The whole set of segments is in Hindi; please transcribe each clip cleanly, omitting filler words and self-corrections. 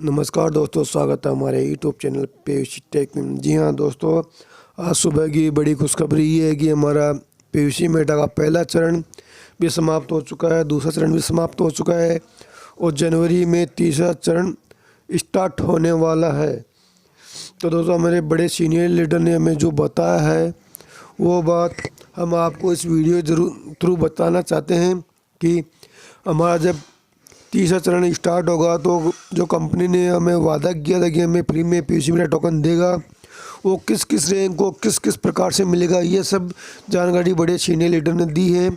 नमस्कार दोस्तों, स्वागत है हमारे यूट्यूब चैनल पीयूसी टेक में। जी हाँ दोस्तों, आज सुबह की बड़ी खुशखबरी ये है कि हमारा पीयूसी मेटा का पहला चरण भी समाप्त हो चुका है, दूसरा चरण भी समाप्त हो चुका है और जनवरी में तीसरा चरण स्टार्ट होने वाला है। तो दोस्तों, हमारे बड़े सीनियर लीडर ने हमें जो बताया है वो बात हम आपको इस वीडियो जरूर थ्रू बताना चाहते हैं कि हमारा जब तीसरा चरण स्टार्ट होगा तो जो कंपनी ने हमें वादा किया था कि हमें फ्री में पीयूसी मेटा टोकन देगा, वो किस किस रैंक को किस किस प्रकार से मिलेगा, ये सब जानकारी बड़े सीनियर लीडर ने दी है।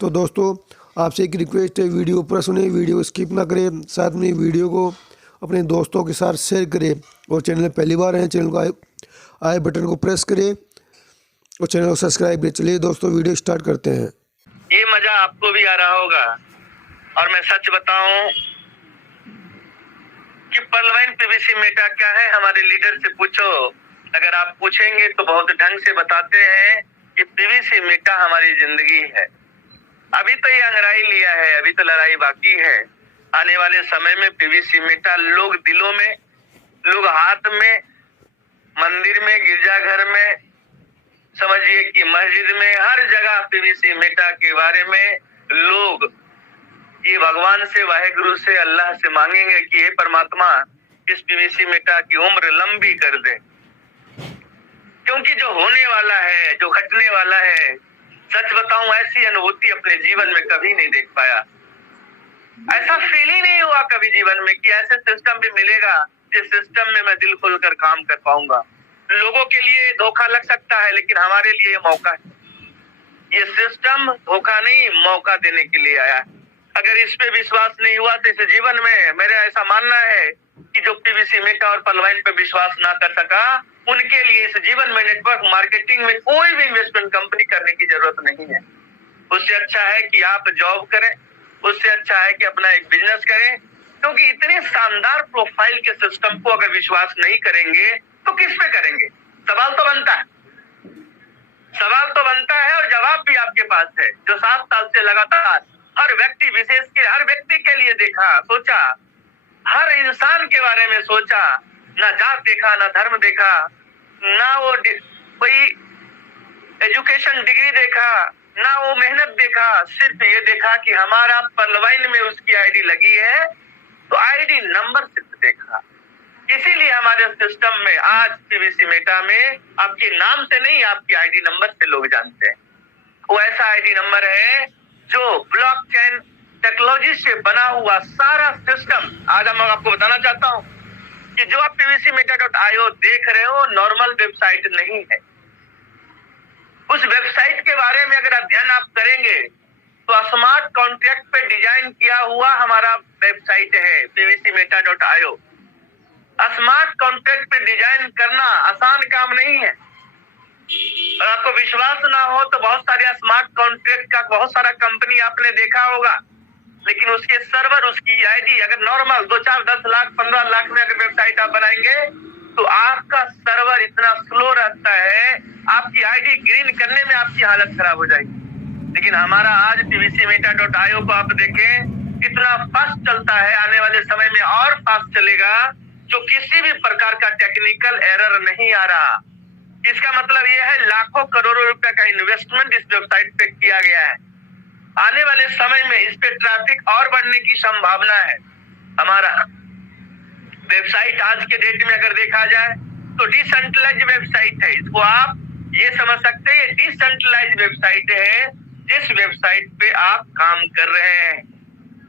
तो दोस्तों, आपसे एक रिक्वेस्ट है, वीडियो पूरा सुने, वीडियो स्किप ना करें, साथ में वीडियो को अपने दोस्तों के साथ शेयर करें और चैनल में पहली बार है चैनल को आई बटन को प्रेस करें और चैनल को सब्सक्राइब करें। चलिए दोस्तों, वीडियो स्टार्ट करते हैं। ये मजा आपको भी आ रहा होगा और मैं सच बताऊं कि पर्लवाइन पीवीसी मेटा क्या है, हमारे लीडर से पूछो। अगर आप पूछेंगे तो बहुत ढंग से बताते हैं कि पीवीसी मेटा हमारी जिंदगी है। अभी तो ये अंगड़ाई लिया है, अभी तो लड़ाई बाकी है। आने वाले समय में पीवीसी मेटा लोग दिलों में, लोग हाथ में, मंदिर में, गिरजाघर में, समझिए कि मस्जिद में, हर जगह पीवीसी मेटा के बारे में लोग ये भगवान से, वाहेगुरु से, अल्लाह से मांगेंगे कि हे परमात्मा, इस पीवीसी मेटा की उम्र लंबी कर दे। क्योंकि जो होने वाला है, जो घटने वाला है, सच बताऊं ऐसी अनुभूति अपने जीवन में कभी नहीं देख पाया। ऐसा फील ही नहीं हुआ कभी जीवन में कि ऐसे सिस्टम भी मिलेगा जिस सिस्टम में मैं दिल खोलकर काम कर पाऊंगा। लोगों के लिए धोखा लग सकता है, लेकिन हमारे लिए मौका है। ये सिस्टम धोखा नहीं, मौका देने के लिए आया है। अगर इस पे विश्वास नहीं हुआ तो इस जीवन में मेरा ऐसा मानना है कि जो पीवीसी मेटा और पर्लवाइन पे विश्वास ना कर सका, उनके लिए इस जीवन में नेटवर्क मार्केटिंग में कोई भी इन्वेस्टमेंट कंपनी करने की जरूरत नहीं है। उससे अच्छा है कि आप जॉब करें, उससे अच्छा है कि अपना एक बिजनेस करें, क्योंकि इतने शानदार प्रोफाइल के सिस्टम को अगर विश्वास नहीं करेंगे तो किस पे करेंगे? सवाल तो बनता है, सवाल तो बनता है और जवाब भी आपके पास है। जो 7 साल से लगातार हर व्यक्ति विशेष के हर व्यक्ति के लिए देखा, सोचा, हर इंसान के बारे में सोचा, ना जात देखा, ना धर्म देखा, ना वो कोई एजुकेशन डिग्री देखा, ना वो मेहनत देखा, सिर्फ ये देखा कि हमारा पर्लवाइन में उसकी आईडी लगी है तो आईडी नंबर सिर्फ देखा। इसीलिए हमारे सिस्टम में आज पीवीसी मेटा में आपके नाम से नहीं, आपकी आईडी नंबर से लोग जानते हैं। वो ऐसा आईडी नंबर है जो ब्लॉकचेन टेक्नोलॉजी से बना हुआ सारा सिस्टम। आज मैं आपको बताना चाहता हूं कि जो आप pvcmeta.io देख रहे हो, नॉर्मल वेबसाइट नहीं है। उस वेबसाइट के बारे में अगर अध्ययन आप करेंगे तो स्मार्ट कॉन्ट्रैक्ट पे डिजाइन किया हुआ हमारा वेबसाइट है pvcmeta.io। स्मार्ट कॉन्ट्रैक्ट पे डिजाइन करना आसान काम नहीं है। और आपको विश्वास ना हो तो बहुत सारे स्मार्ट कॉन्ट्रैक्ट का बहुत सारा कंपनी आपने देखा होगा, लेकिन उसके सर्वर, उसकी आईडी अगर नॉर्मल 2, 4, 10 लाख, 15 लाख में अगर वेबसाइट आप बनाएंगे तो आपका सर्वर इतना स्लो रहता है, आपकी आईडी ग्रीन करने में आपकी हालत खराब हो जाएगी। लेकिन हमारा आज pvcmeta.io को आप देखें, इतना फास्ट चलता है, आने वाले समय में और फास्ट चलेगा, जो किसी भी प्रकार का टेक्निकल एरर नहीं आ रहा। इसका मतलब यह है लाखों करोड़ों रुपए का इन्वेस्टमेंट इस वेबसाइट पे किया गया है। आने वाले समय में इस पे ट्रैफिक और बढ़ने की संभावना है। हमारा वेबसाइट आज के डेट में अगर देखा जाए तो डिसेंट्रलाइज वेबसाइट है। इसको आप ये समझ सकते हैं, डिसेंट्रलाइज वेबसाइट है जिस वेबसाइट पे आप काम कर रहे हैं।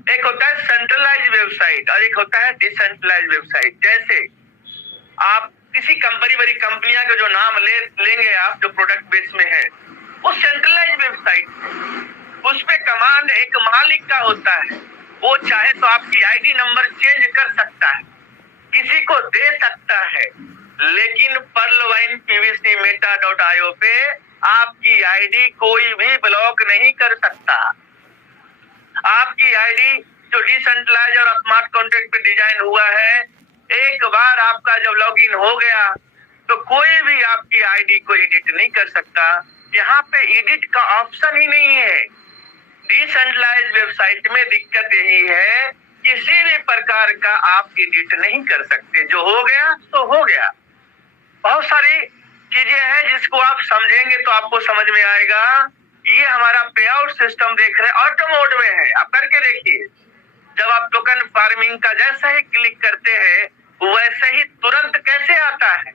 एक होता है सेंट्रलाइज वेबसाइट और एक होता है डिसेंट्रलाइज वेबसाइट। जैसे आप किसी कंपनी, बड़ी कंपनियां का जो नाम लेंगे आप, जो प्रोडक्ट बेस में है, वो सेंट्रलाइज वेबसाइट, उस पे कमांड एक मालिक का होता है। वो चाहे तो आपकी आईडी नंबर चेंज कर सकता है, किसी को दे सकता है, लेकिन पर्लवाइन pvcmeta.io पे आपकी आईडी कोई भी ब्लॉक नहीं कर सकता। आपकी आईडी जो डिसेंट्रलाइज और स्मार्ट कॉन्ट्रैक्ट पे डिजाइन हुआ है, एक बार आपका जब लॉगिन हो गया तो कोई भी आपकी आईडी को एडिट नहीं कर सकता। यहाँ पे एडिट का ऑप्शन ही नहीं है। डिसेंट्रलाइज वेबसाइट में दिक्कत यही है किसी भी प्रकार का आप एडिट नहीं कर सकते। जो हो गया तो हो गया। बहुत सारी चीजें हैं जिसको आप समझेंगे तो आपको समझ में आएगा। ये हमारा पे आउट सिस्टम देख रहे हैं, ऑटो मोड में है, आप करके देखिए। जब आप टोकन फार्मिंग का जैसा ही क्लिक करते हैं वैसे ही तुरंत कैसे आता है,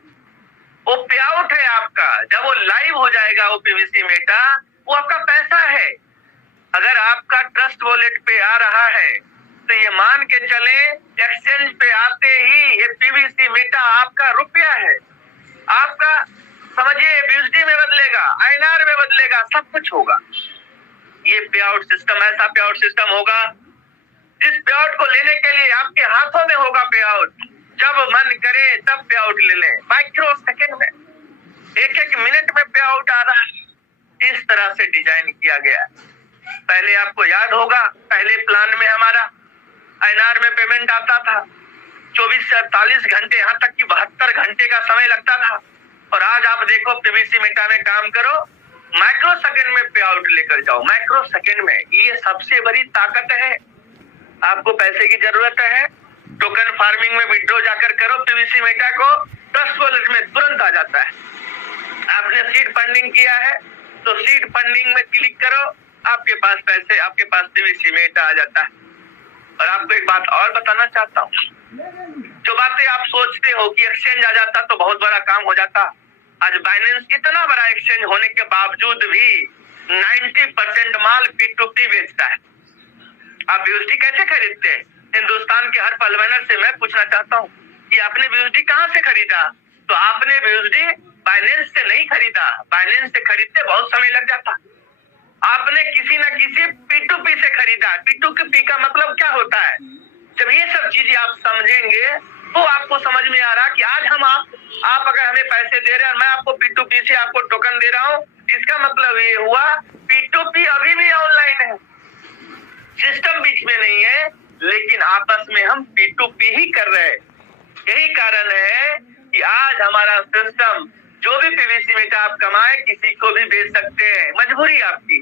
वो पे आउट है आपका। जब वो लाइव हो जाएगा वो पीवीसी मेटा, वो आपका पैसा है। अगर आपका ट्रस्ट वॉलेट पे आ रहा है तो ये मान के चले एक्सचेंज पे आते ही ये पीवीसी मेटा आपका रुपया है। आपका समझिए यूएसडी में बदलेगा, आईएनआर में बदलेगा, सब कुछ होगा। ये पे आउट सिस्टम ऐसा पे आउट सिस्टम होगा जिस पे आउट को लेने के लिए आपके हाथों में होगा पे आउट। जब मन करे तब पे आउट ले लें, माइक्रो सेकेंड में, एक एक मिनट में पे आउट आ रहा है। इस तरह से डिजाइन किया गया है। पहले आपको याद होगा, पहले प्लान में हमारा आईएनआर में पेमेंट आता था 24 से 48 घंटे, यहाँ तक कि 72 घंटे का समय लगता था। और आज आप देखो पीवीसी मेटा में काम करो, माइक्रो सेकंड में पे आउट लेकर जाओ, माइक्रो सेकंड में। ये सबसे बड़ी ताकत है। आपको पैसे की जरूरत है, टोकन फार्मिंग में विड्रॉ जाकर करो पीवीसी मेटा को, ट्रस्ट वॉलेट में तुरंत आ जाता है। आपने सीड फंडिंग किया है तो सीड फंडिंग में क्लिक करो, आपके पास पैसे, आपके पास पीवीसी मेटा आ जाता है। और आपको एक बात और बताना चाहता हूँ, जो बातें आप सोचते हो कि एक्सचेंज आ जाता तो बहुत बड़ा काम हो जाता, आज बाइनेंस इतना बड़ा एक्सचेंज होने के बावजूद भी 90% माल P2P बेचता है। आप यूएसडी कैसे खरीदते हैं? हिंदुस्तान के हर पलवनर से मैं पूछना चाहता हूँ कि आपने यूएसडी कहाँ से खरीदा? तो आपने यूएसडी बाइनेंस से नहीं खरीदा। बाइनेंस से खरीदते बहुत समय लग जाता। आपने किसी न किसी P2P से खरीदा। P2P का मतलब क्या होता है? जब ये सब चीजें आप समझेंगे तो आपको समझ में आ रहा कि आज हम आप अगर हमें पैसे दे रहे हैं और मैं आपको P2P से आपको टोकन दे रहा हूँ, इसका मतलब ये हुआ P2P अभी भी ऑनलाइन है, सिस्टम बीच में नहीं है, लेकिन आपस में हम P2P ही कर रहे हैं। यही कारण है कि आज हमारा सिस्टम, जो भी पीवीसी मेटा आप कमाए किसी को भी बेच सकते हैं, मजबूरी आपकी,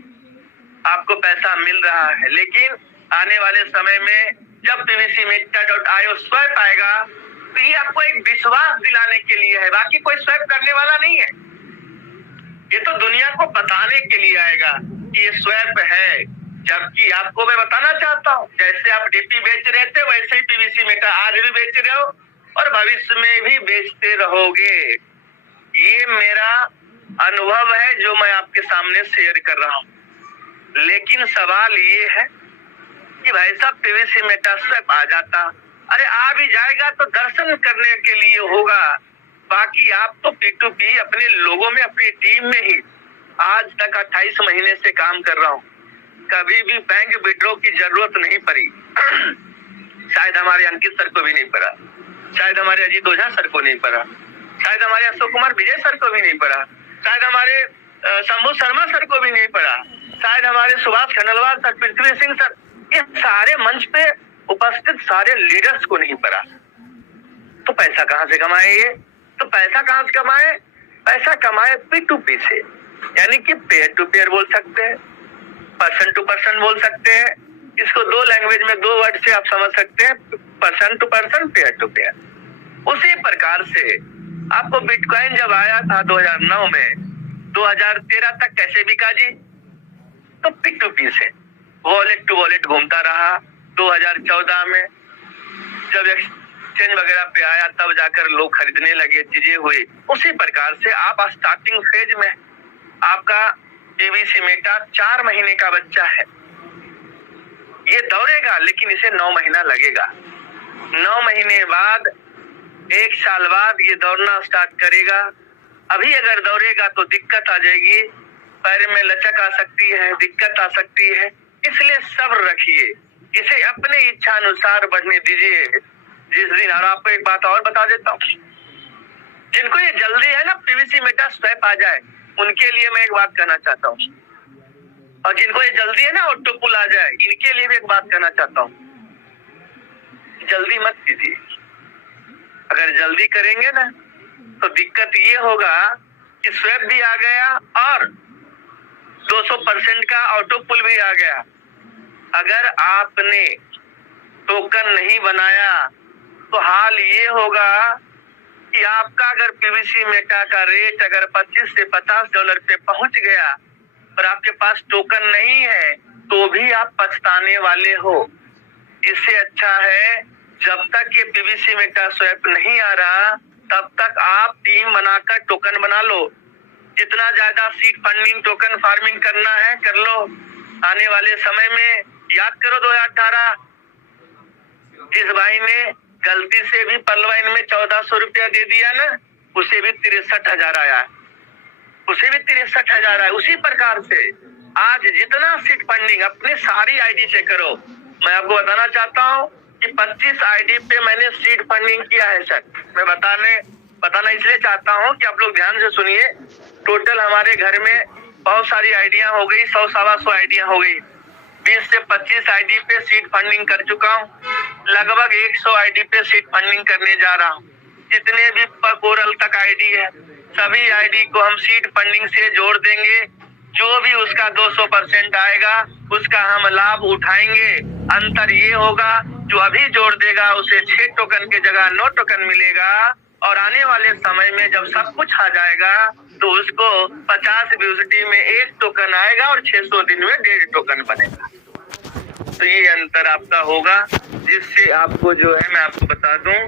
आपको पैसा मिल रहा है। लेकिन आने वाले समय में जब pvcmeta.io स्वैप आएगा तो ये आपको एक विश्वास दिलाने के लिए है, बाकी कोई स्वैप करने वाला नहीं है। ये तो दुनिया को बताने के लिए आएगा कि ये स्वैप है। जबकि आपको मैं बताना चाहता हूँ, जैसे आप डीपी बेच रहे थे वैसे ही पीवीसी मेटा आज भी बेच रहे हो और भविष्य में भी बेचते रहोगे। ये मेरा अनुभव है जो मैं आपके सामने शेयर कर रहा हूँ। लेकिन सवाल ये है कि भाई साहब पीवीसी मेटा स्वैप आ जाता, अरे आ भी जाएगा तो दर्शन करने के लिए होगा। बाकी आप तो P2P अपने लोगों में, अपनी टीम में ही आज तक 28 महीने से काम कर रहा हूँ, कभी भी बैंक विड्रॉ की जरूरत नहीं पड़ी। शायद हमारे अंकित सर को भी नहीं पड़ा, शायद हमारे अजीत ओझा सर को नहीं पड़ा, शायद हमारे अशोक कुमार विजय सर को भी नहीं पड़ा, शायद हमारे शंभू शर्मा सर को भी नहीं पड़ा, शायद हमारे सुभाष खंडलवाल सर, पृथ्वी सिंह सर, ये सारे मंच पे उपस्थित सारे लीडर्स को नहीं पड़ा। तो पैसा कहाँ से कमाए ये? तो पैसा कहाँ से कमाए? पैसा कमाए P2P से, यानी कि पेयर टू पेयर बोल सकते हैं, पर्सन टू पर्सन बोल सकते हैं। इसको दो लैंग्वेज में, दो वर्ड से आप समझ सकते हैं, person to person, pair to pair. उसी प्रकार से आपको बिटकॉइन जब आया था 2009 में, 2013 तक कैसे बिका जी? तो P2P से, वॉलेट टू वॉलेट घूमता रहा। 2014 में जब एक्सचेंज वगैरह पे आया तब जाकर लोग खरीदने लगे, चीजें हुई। उसी प्रकार से आप स्टार्टिंग फेज में, आपका पीवीसी मेटा 4 महीने का बच्चा है, ये दौड़ेगा लेकिन इसे 9 महीना लगेगा। 9 महीने बाद, 1 साल बाद ये दौड़ना स्टार्ट करेगा। अभी अगर दौड़ेगा तो दिक्कत आ जाएगी, पैर में लचक आ सकती है, दिक्कत आ सकती है। इसलिए सब्र रखिए, इसे अपने इच्छा अनुसार बढ़ने दीजिए जिस दिन। और आपको एक बात और बता देता हूँ, जिनको ये जल्दी है ना पीवीसी मेटा स्वैप आ जाए, उनके लिए मैं एक बात कहना चाहता हूँ, और जिनको ये जल्दी है ना ऑटो पुल आ जाए, इनके लिए भी एक बात कहना चाहता हूँ, जल्दी मत कीजिए। अगर जल्दी करेंगे ना तो दिक्कत ये होगा कि स्वैप भी आ गया और 200% का ऑटो पुल भी आ गया। अगर आपने टोकन नहीं बनाया तो हाल ये होगा कि आपका अगर पीवीसी मेटा का रेट अगर 25 से $50 पे पहुंच गया और आपके पास टोकन नहीं है तो भी आप पछताने वाले हो। इससे अच्छा है जब तक ये पीवीसी मेटा स्वैप नहीं आ रहा तब तक आप टीम बनाकर टोकन बना लो। जितना ज्यादा सीड फंडिंग टोकन फार्मिंग करना है कर लो। आने वाले समय में याद करो 2018 जिस भाई ने गलती से भी पलवाइन में 1400 रुपया दे दिया ना, उसे भी 63,000 आया, उसे भी 63,000 आया। उसी प्रकार से आज जितना सीड फंडिंग अपने सारी आईडी से करो। मैं आपको बताना चाहता हूँ कि 25 आईडी पे मैंने सीड फंडिंग किया है सर। मैं बताना इसलिए चाहता हूँ कि आप लोग ध्यान से सुनिए। टोटल हमारे घर में बहुत सारी आइडिया हो गई, 100-125 आइडिया हो गई। 20 से 25 आईडी पे सीड फंडिंग कर चुका हूँ, लगभग 100 आईडी पे सीड फंडिंग करने जा रहा हूँ। जितने भी कोरल तक आईडी है सभी आईडी को हम सीड फंडिंग से जोड़ देंगे। जो भी उसका 200% आएगा उसका हम लाभ उठाएंगे। अंतर ये होगा जो अभी जोड़ देगा उसे 6 टोकन के जगह 9 टोकन मिलेगा और आने वाले समय में जब सब कुछ आ जाएगा तो उसको 50 BUSD में 1 टोकन आएगा और 600 दिन में 1.5 टोकन बनेगा। तो ये अंतर आपका होगा जिससे आपको जो है मैं आपको बता दूं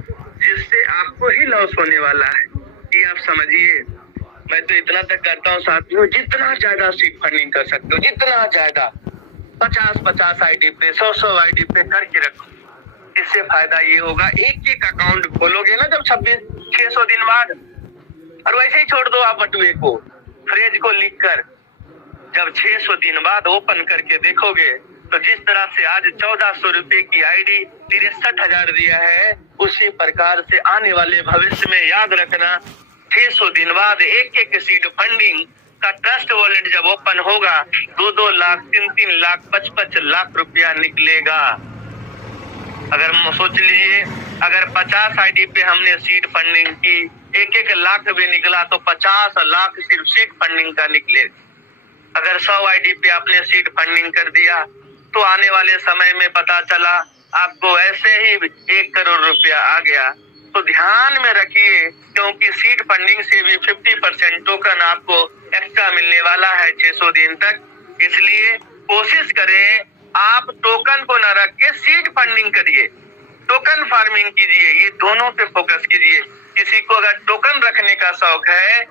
जिससे आपको ही लॉस होने वाला है। ये आप समझिए। मैं तो इतना तक करता हूँ साथियों, जितना ज्यादा सीड फंडिंग कर सकते हो जितना ज्यादा 50-50 आईडी पे 100-100 आईडी पे करके रखो। इससे फायदा ये होगा एक अकाउंट खोलोगे ना जब 600 दिन बाद, और वैसे ही छोड़ दो आप बटुए को फ्रेज को लिख कर। जब 600 दिन बाद ओपन करके देखोगे तो जिस तरह से आज 1400 रुपए की आईडी 63,000 दिया है उसी प्रकार से आने वाले भविष्य में याद रखना 600 दिन बाद एक सीड फंडिंग का ट्रस्ट वॉलेट जब ओपन होगा 2-2 लाख 3-3 लाख 55 लाख रुपया निकलेगा। अगर सोच लीजिए अगर 50 आईडी पे हमने सीड फंडिंग की 1-1 लाख भी निकला तो 50 लाख सिर्फ सीड फंडिंग का निकले। अगर 100 आईडी पे आपने सीड फंडिंग कर दिया तो आने वाले समय में पता चला आपको ऐसे ही 1 करोड़ रुपया आ गया। तो ध्यान में रखिए क्योंकि सीड फंडिंग से भी 50% टोकन आपको एक्स्ट्रा मिलने वाला है 600 दिन तक। इसलिए कोशिश करें आप टोकन को न रख के सीड फंडिंग करिए, टोकन फार्मिंग कीजिए, ये दोनों पे फोकस कीजिए। किसी को अगर टोकन रखने का शौक है